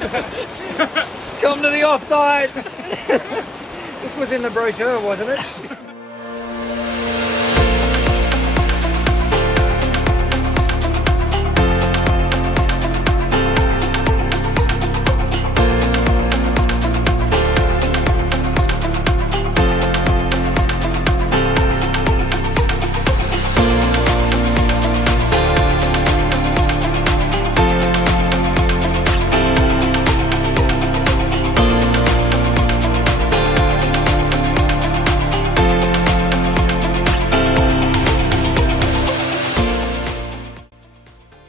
Come to the Offsite. This was in the brochure, wasn't it?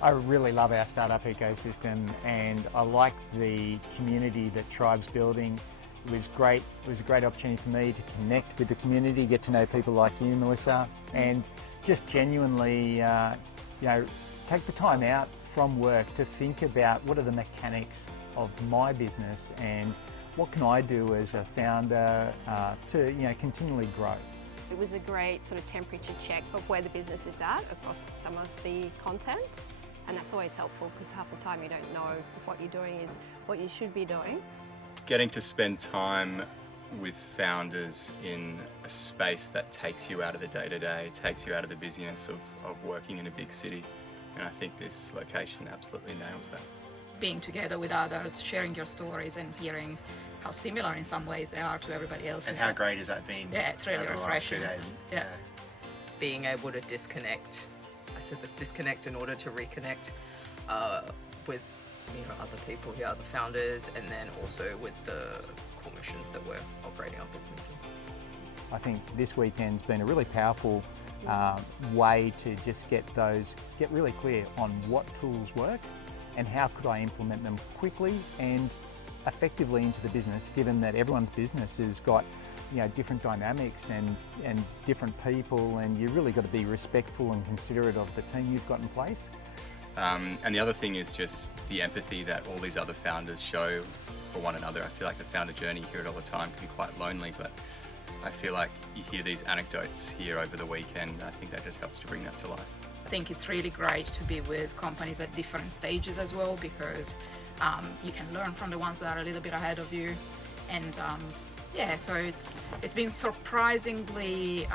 I really love our startup ecosystem, and I like the community that Tribe's building. It was great. It was a great opportunity for me to connect with the community, get to know people like you, Melissa, and just genuinely, take the time out from work to think about what are the mechanics of my business and what can I do as a founder to continually grow. It was a great sort of temperature check of where the business is at across some of the content. And that's always helpful because half the time you don't know if what you're doing is what you should be doing. Getting to spend time with founders in a space that takes you out of the day-to-day, takes you out of the busyness of working in a big city. And I think this location absolutely nails that. Being together with others, sharing your stories and hearing how similar in some ways they are to everybody else. And how great has that been? Yeah, it's really refreshing. Yeah. Being able to disconnect. I said this, disconnect in order to reconnect with other people here, other founders, and then also with the core missions that we're operating our business in. I think this weekend's been a really powerful way to just get really clear on what tools work and how could I implement them quickly and effectively into the business, given that everyone's business has got different dynamics and different people, and you really got to be respectful and considerate of the team you've got in place. And the other thing is just the empathy that all these other founders show for one another. I feel like the founder journey, you hear it all the time, can be quite lonely, but I feel like you hear these anecdotes here over the weekend. I think that just helps to bring that to life. I think it's really great to be with companies at different stages as well, because you can learn from the ones that are a little bit ahead of you, and so it's been surprisingly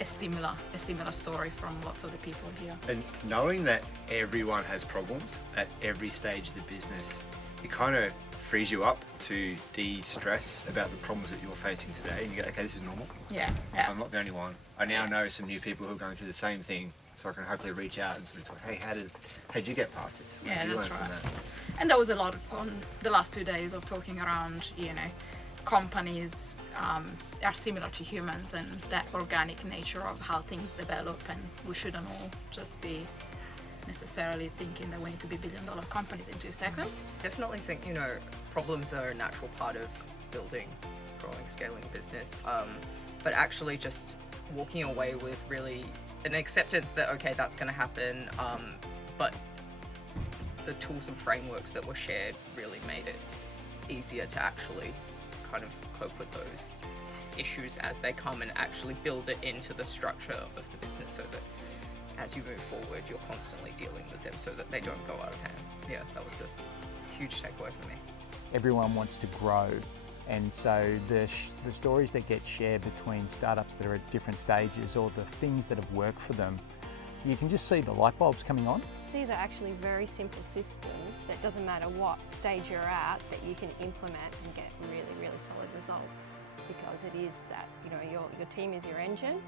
a similar story from lots of the people here. And knowing that everyone has problems at every stage of the business, it kind of frees you up to de-stress about the problems that you're facing today, and you go, okay, this is normal. Yeah. I'm not the only one. I now know some new people who are going through the same thing, so I can hopefully reach out and sort of talk, hey, how did you get past this? Yeah, that's right. And there was a lot on the last 2 days of talking around, companies are similar to humans, and that organic nature of how things develop, and we shouldn't all just be necessarily thinking that we need to be billion-dollar companies in 2 seconds. Definitely think, problems are a natural part of building, growing, scaling a business, but actually just walking away with really an acceptance that, okay, that's going to happen, but the tools and frameworks that were shared really made it easier to actually kind of cope with those issues as they come and actually build it into the structure of the business, so that as you move forward, you're constantly dealing with them so that they don't go out of hand. Yeah, that was the huge takeaway for me. Everyone wants to grow, and so the stories that get shared between startups that are at different stages, or the things that have worked for them, you can just see the light bulbs coming on. These are actually very simple systems that doesn't matter what stage you're at, that you can implement and get really, really solid results, because it is that, your team is your engine.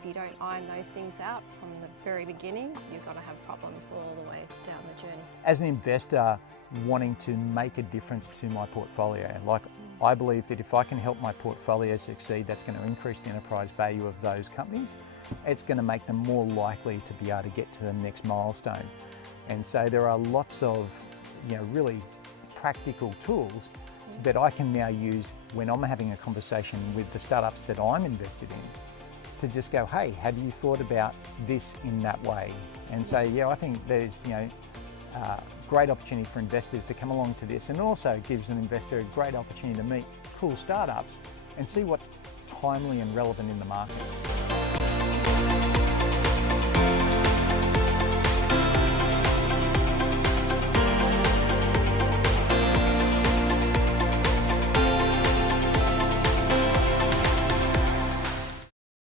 If you don't iron those things out from the very beginning, you're going to have problems all the way down the journey. As an investor wanting to make a difference to my portfolio, I believe that if I can help my portfolio succeed, that's going to increase the enterprise value of those companies. It's going to make them more likely to be able to get to the next milestone. And so there are lots of really practical tools that I can now use when I'm having a conversation with the startups that I'm invested in, to just go, hey, have you thought about this in that way? And so, I think there's, great opportunity for investors to come along to this, and also gives an investor a great opportunity to meet cool startups and see what's timely and relevant in the market.